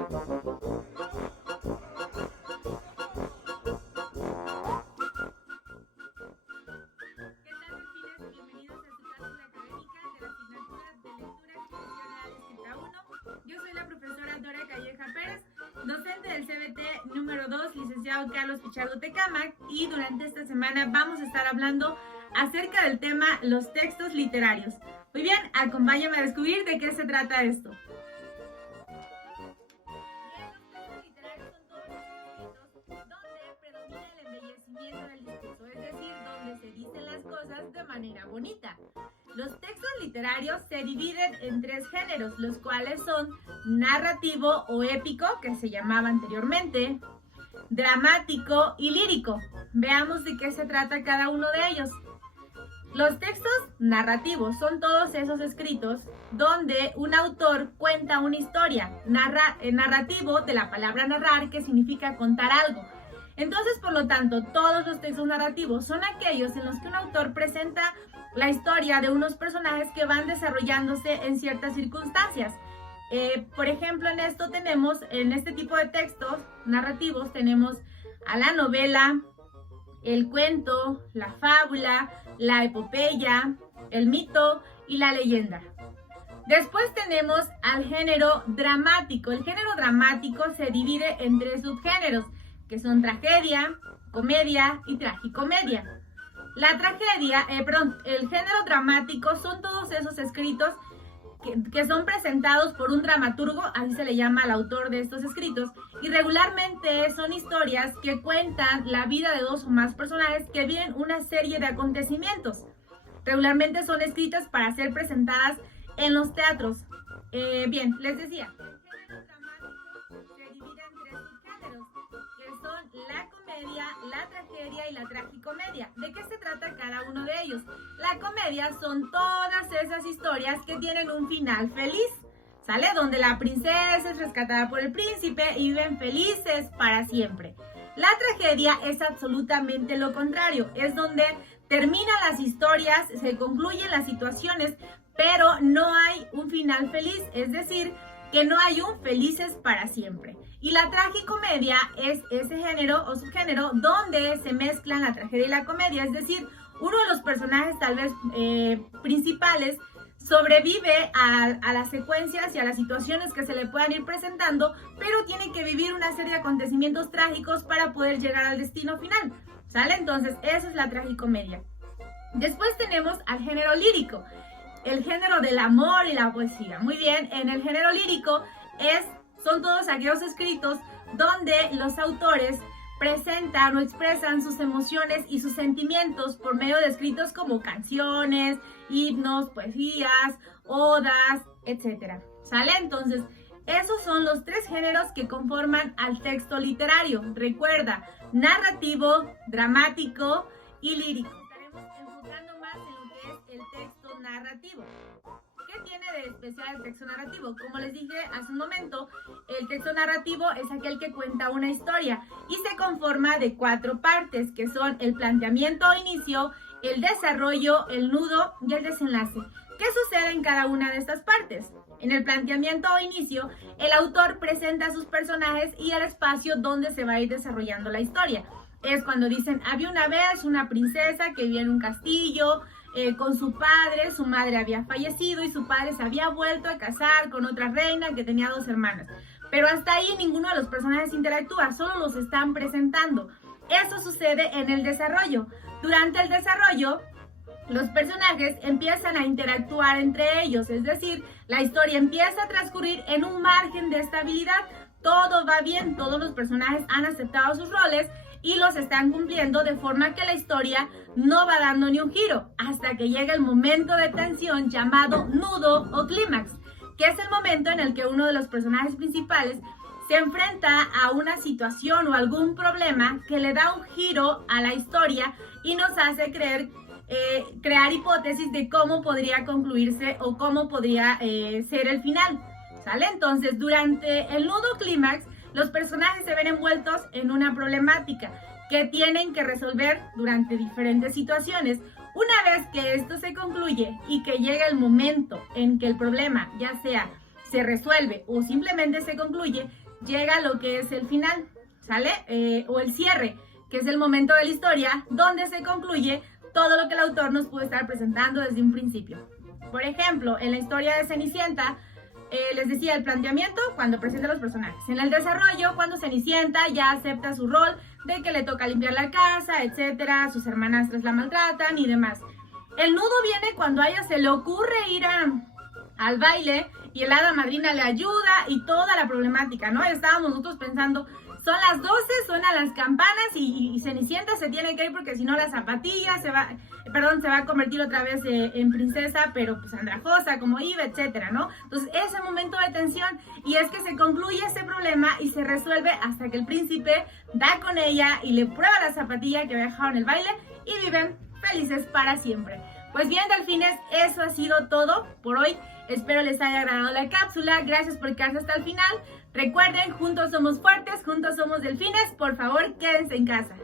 Yo soy la profesora Dora Calleja Pérez, docente del CBT número 2, licenciado Carlos Pichardo Tecámac, y durante esta semana vamos a estar hablando acerca del tema los textos literarios. Muy bien, acompáñame a descubrir de qué se trata esto. De manera bonita. Los textos literarios se dividen en tres géneros, los cuales son narrativo o épico, que se llamaba anteriormente, dramático y lírico. Veamos de qué se trata cada uno de ellos. Los textos narrativos son todos esos escritos donde un autor cuenta una historia. Narrativo de la palabra narrar, que significa contar algo. Entonces, por lo tanto, todos los textos narrativos son aquellos en los que un autor presenta la historia de unos personajes que van desarrollándose en ciertas circunstancias. Por ejemplo, en este tipo de textos narrativos tenemos a la novela, el cuento, la fábula, la epopeya, el mito y la leyenda. Después tenemos al género dramático. El género dramático se divide en tres subgéneros, que son tragedia, comedia y tragicomedia. El género dramático son todos esos escritos que son presentados por un dramaturgo, así se le llama al autor de estos escritos, y regularmente son historias que cuentan la vida de dos o más personajes que viven una serie de acontecimientos. Regularmente son escritas para ser presentadas en los teatros. Bien, les decía, la comedia, la tragedia y la tragicomedia. ¿De qué se trata cada uno de ellos? La comedia son todas esas historias que tienen un final feliz, ¿sale? Donde la princesa es rescatada por el príncipe y viven felices para siempre. La tragedia es absolutamente lo contrario, es donde terminan las historias, se concluyen las situaciones, pero no hay un final feliz, es decir, que no hay un felices para siempre. Y la tragicomedia es ese género o subgénero donde se mezclan la tragedia y la comedia, es decir, uno de los personajes tal vez principales sobrevive a las secuencias y a las situaciones que se le puedan ir presentando, pero tiene que vivir una serie de acontecimientos trágicos para poder llegar al destino final, ¿sale? Entonces, eso es la tragicomedia. Después tenemos al género lírico, el género del amor y la poesía. Muy bien, en el género lírico son todos aquellos escritos donde los autores presentan o expresan sus emociones y sus sentimientos por medio de escritos como canciones, himnos, poesías, odas, etc. ¿Sale? Entonces, esos son los tres géneros que conforman al texto literario. Recuerda, narrativo, dramático y lírico. Estaremos enfocando más en lo que es el texto narrativo. ¿Qué tiene de especial el texto narrativo? Como les dije hace un momento, el texto narrativo es aquel que cuenta una historia y se conforma de 4 partes, que son el planteamiento o inicio, el desarrollo, el nudo y el desenlace. ¿Qué sucede en cada una de estas partes? En el planteamiento o inicio, el autor presenta a sus personajes y el espacio donde se va a ir desarrollando la historia. Es cuando dicen, había una vez una princesa que vivía en un castillo, con su padre. Su madre había fallecido y su padre se había vuelto a casar con otra reina que tenía 2 hermanas. Pero hasta ahí ninguno de los personajes interactúa, solo los están presentando. Eso sucede en el desarrollo. Durante el desarrollo, los personajes empiezan a interactuar entre ellos, es decir, la historia empieza a transcurrir en un margen de estabilidad. Todo va bien, todos los personajes han aceptado sus roles y los están cumpliendo, de forma que la historia no va dando ni un giro hasta que llega el momento de tensión llamado nudo o clímax, que es el momento en el que uno de los personajes principales se enfrenta a una situación o algún problema que le da un giro a la historia y nos hace crear hipótesis de cómo podría concluirse o cómo podría ser el final, ¿sale? Entonces, durante el nudo clímax, los personajes se ven envueltos en una problemática que tienen que resolver durante diferentes situaciones. Una vez que esto se concluye y que llega el momento en que el problema ya sea se resuelve o simplemente se concluye, llega lo que es el final, ¿sale? O el cierre, que es el momento de la historia donde se concluye todo lo que el autor nos pudo estar presentando desde un principio. Por ejemplo, en la historia de Cenicienta, les decía el planteamiento cuando presenta a los personajes. En el desarrollo, cuando Cenicienta ya acepta su rol de que le toca limpiar la casa, etcétera, sus hermanastras la maltratan y demás. El nudo viene cuando a ella se le ocurre ir al baile y el hada madrina le ayuda y toda la problemática, ¿no? Estábamos nosotros pensando, son las 12, suenan las campanas y Cenicienta se tiene que ir porque si no la zapatilla se va a convertir otra vez en princesa, pero pues andrajosa como iba, etcétera, ¿no? Entonces ese momento de tensión, y es que se concluye ese problema y se resuelve hasta que el príncipe da con ella y le prueba la zapatilla que había dejado en el baile y viven felices para siempre. Pues bien, delfines, eso ha sido todo por hoy. Espero les haya agradado la cápsula. Gracias por quedarse hasta el final. Recuerden, juntos somos fuertes, juntos somos delfines. Por favor, quédense en casa.